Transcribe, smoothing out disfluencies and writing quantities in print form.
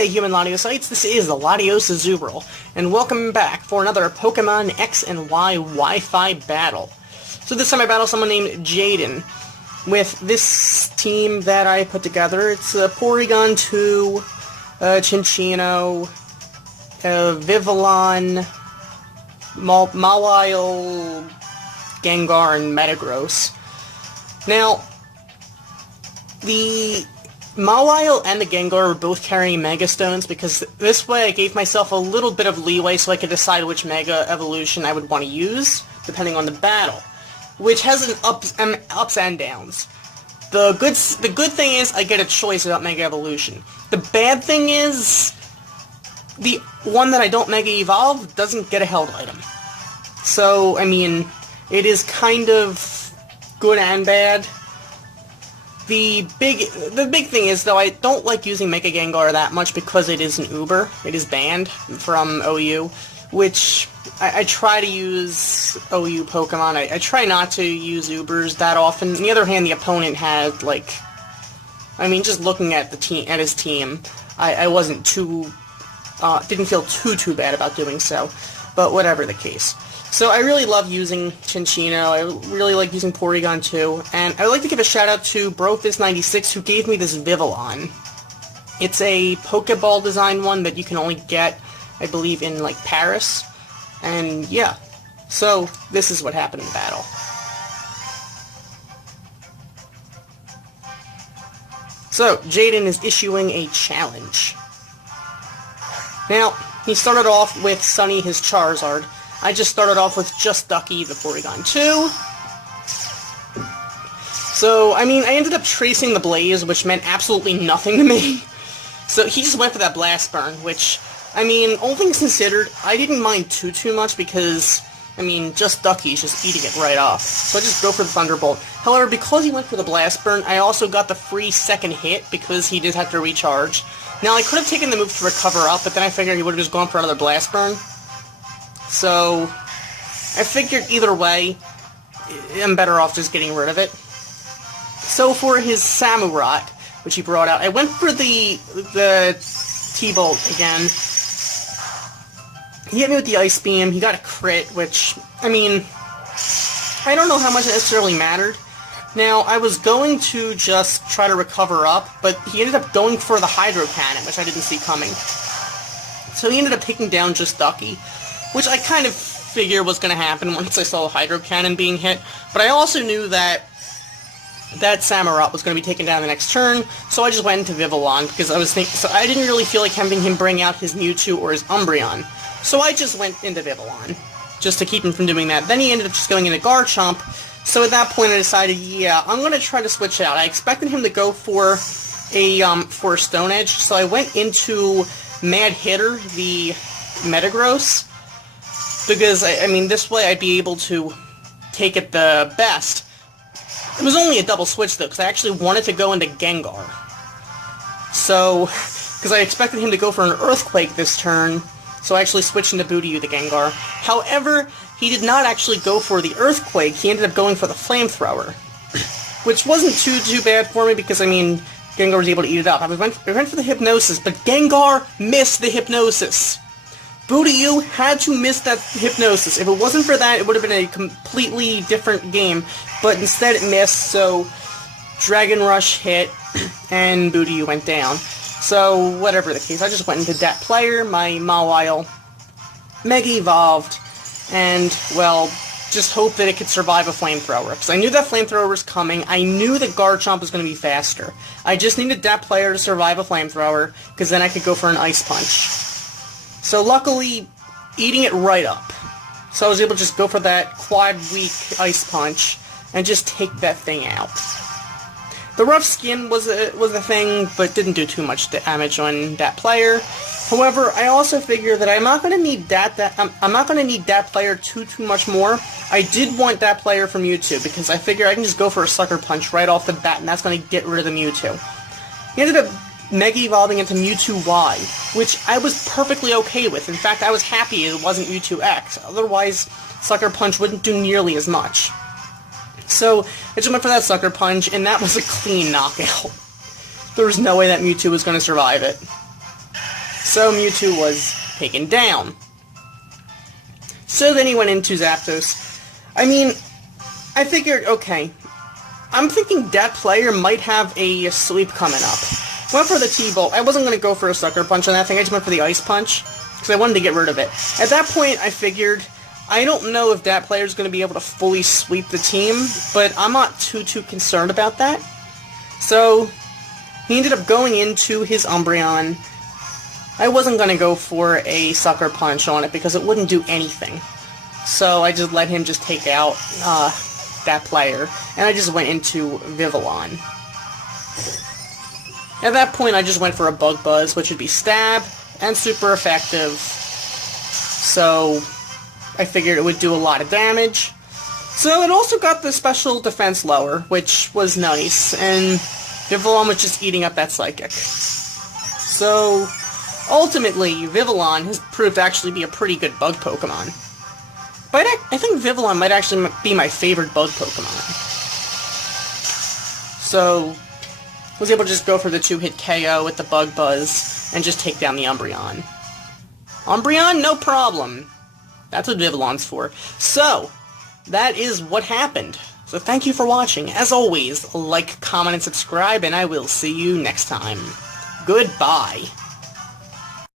G'day, human Latiosites, this is the Latios Azurill, and welcome back for another Pokemon X and Y Wi-Fi battle. So this time I battle someone named Jaden with this team that I put together. It's Porygon 2, Cinccino, Vivillon, Mawile, Gengar, and Metagross. Now, the Mawile and the Gengar were both carrying Mega Stones because this way I gave myself a little bit of leeway so I could decide which Mega Evolution I would want to use, depending on the battle, which has an ups and downs. The good thing is I get a choice about Mega Evolution. The bad thing is the one that I don't Mega Evolve doesn't get a held item. So, I mean, it is kind of good and bad. The big thing is, though, I don't like using Mega Gengar that much because it is an Uber. It is banned from OU, which I try to use OU Pokemon. I try not to use Ubers that often. On the other hand, the opponent had, like, I mean, just looking at his team, I wasn't didn't feel too bad about doing so, but whatever the case. So I really love using Cinccino, I really like using Porygon 2, and I would like to give a shout out to Brofist96 who gave me this Vivillon. It's a Pokeball design one that you can only get, I believe, in, like, Paris, and yeah. So, this is what happened in the battle. So, Jaden is issuing a challenge. Now, he started off with Sunny, his Charizard. I just started off with just Ducky, the Porygon 2. So, I mean, I ended up tracing the Blaze, which meant absolutely nothing to me. So he just went for that Blast Burn, which, I mean, all things considered, I didn't mind too much because, I mean, just Ducky's just eating it right off. So I just go for the Thunderbolt. However, because he went for the Blast Burn, I also got the free second hit because he did have to recharge. Now, I could have taken the move to recover up, but then I figured he would have just gone for another Blast Burn. So, I figured either way, I'm better off just getting rid of it. So for his Samurott, which he brought out, I went for the T-Bolt again. He hit me with the Ice Beam, he got a crit, which, I mean, I don't know how much it necessarily mattered. Now, I was going to just try to recover up, but he ended up going for the Hydro Cannon, which I didn't see coming. So he ended up taking down just Ducky, which I kind of figured was going to happen once I saw the Hydro Cannon being hit, but I also knew that Samurott was going to be taken down the next turn, so I just went into Vivillon, because I didn't really feel like having him bring out his Mewtwo or his Umbreon, so I just went into Vivillon, just to keep him from doing that. Then he ended up just going into Garchomp, so at that point I decided, yeah, I'm going to try to switch out. I expected him to go for a Stone Edge, so I went into Mad Hitter, the Metagross, because, I mean, this way I'd be able to take it the best. It was only a double switch, though, because I actually wanted to go into Gengar. So, because I expected him to go for an Earthquake this turn, so I actually switched into Budeyu the Gengar. However, he did not actually go for the Earthquake, he ended up going for the Flamethrower. Which wasn't too bad for me, because, I mean, Gengar was able to eat it up. I went for the Hypnosis, but Gengar missed the Hypnosis. Budeyu had to miss that Hypnosis. If it wasn't for that, it would have been a completely different game, but instead it missed, so Dragon Rush hit, and Budeyu went down. So, whatever the case, I just went into that player, my Mawile Mega Evolved, and, well, just hope that it could survive a Flamethrower, because I knew that Flamethrower was coming, I knew that Garchomp was going to be faster. I just needed that player to survive a Flamethrower, because then I could go for an Ice Punch. So luckily, eating it right up. So I was able to just go for that quad-weak Ice Punch, and just take that thing out. The Rough Skin was a thing, but didn't do too much damage on that player. However, I also figure that I'm not going to need I'm not going to need that player too much more. I did want that player from Mewtwo, because I figure I can just go for a Sucker Punch right off the bat, and that's going to get rid of the Mewtwo. He ended up Mega Evolving into Mewtwo Y, which I was perfectly okay with. In fact, I was happy it wasn't Mewtwo X. Otherwise, Sucker Punch wouldn't do nearly as much. So, I just went for that Sucker Punch, and that was a clean knockout. There was no way that Mewtwo was going to survive it. So Mewtwo was taken down. So then he went into Zapdos. I mean, I figured, okay, I'm thinking that player might have a sweep coming up. Went for the T-Bolt. I wasn't going to go for a Sucker Punch on that thing. I just went for the Ice Punch, because I wanted to get rid of it. At that point, I figured, I don't know if that player's going to be able to fully sweep the team, but I'm not too concerned about that. So, he ended up going into his Umbreon. I wasn't going to go for a Sucker Punch on it, because it wouldn't do anything. So, I just let him just take out that player, and I just went into Vivillon. At that point, I just went for a Bug Buzz, which would be Stab, and super effective. So, I figured it would do a lot of damage. So, it also got the special defense lower, which was nice, and Vivillon was just eating up that Psychic. So, ultimately, Vivillon has proved to actually be a pretty good bug Pokemon. But I think Vivillon might actually be my favorite bug Pokemon. So, was able to just go for the 2-hit KO with the Bug Buzz, and just take down the Umbreon. Umbreon, no problem. That's what Vivillon's for. So, that is what happened. So thank you for watching. As always, like, comment, and subscribe, and I will see you next time. Goodbye.